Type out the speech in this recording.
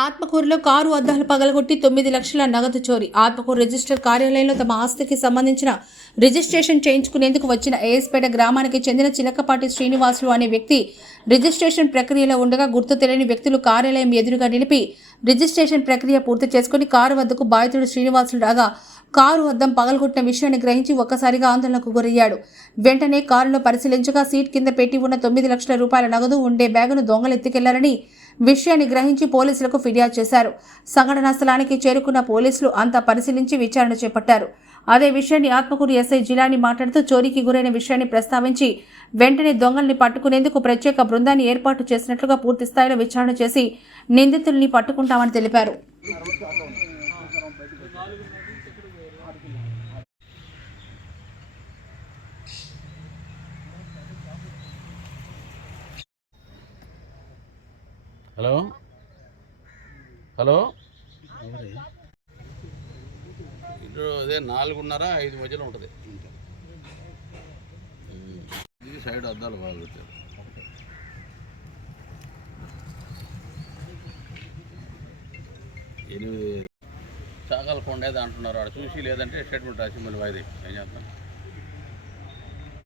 ఆత్మకూరులో కారు అద్దాలు పగలగొట్టి తొమ్మిది లక్షల నగదు చోరీ. ఆత్మకూరు రిజిస్టర్ కార్యాలయంలో తమ ఆస్తికి సంబంధించిన రిజిస్ట్రేషన్ చేయించుకునేందుకు వచ్చిన ఏఎస్పేట గ్రామానికి చెందిన చిలకపాటి శ్రీనివాసులు అనే వ్యక్తి రిజిస్ట్రేషన్ ప్రక్రియలో ఉండగా గుర్తు తెలియని వ్యక్తులు కార్యాలయం ఎదురుగా నిలిపి రిజిస్ట్రేషన్ ప్రక్రియ పూర్తి చేసుకుని కారు వద్దకు బాధితుడు శ్రీనివాసులు రాగా కారు అద్దం పగలగొట్టిన విషయాన్ని గ్రహించి ఒక్కసారిగా ఆందోళనకు గురయ్యాడు. వెంటనే కారులో పరిశీలించగా సీట్ కింద పెట్టి ఉన్న తొమ్మిది లక్షల రూపాయల నగదు ఉండే బ్యాగును దొంగలు ఎత్తుకెళ్ళారని విషయాన్ని గ్రహించి పోలీసులకు ఫిర్యాదు చేశారు. సంఘటనా స్థలానికి చేరుకున్న పోలీసులు అంతా పరిశీలించి విచారణ చేపట్టారు. అదే విషయాన్ని ఆత్మకూరు ఎస్ఐ జిలాని మాట్లాడుతూ చోరీకి గురైన విషయాన్ని ప్రస్తావించి వెంటనే దొంగల్ని పట్టుకునేందుకు ప్రత్యేక బృందాన్ని ఏర్పాటు చేసినట్లుగా పూర్తి స్థాయిలో విచారణ చేసి నిందితుల్ని పట్టుకుంటామని తెలిపారు. హలో? హలో? ఇటు అదే నాలుగున్నర ఐదు మధ్యలో ఉంటుంది. ఇది సైడ్ అద్దాలు బాగా పెట్టారు. ఎనిమిది చాకాలు కొండేది అంటున్నారు. ఆడ చూసి లేదంటే స్టేట్మెంట్ రాసి మళ్ళీ వాయిదా ఏం చేస్తాం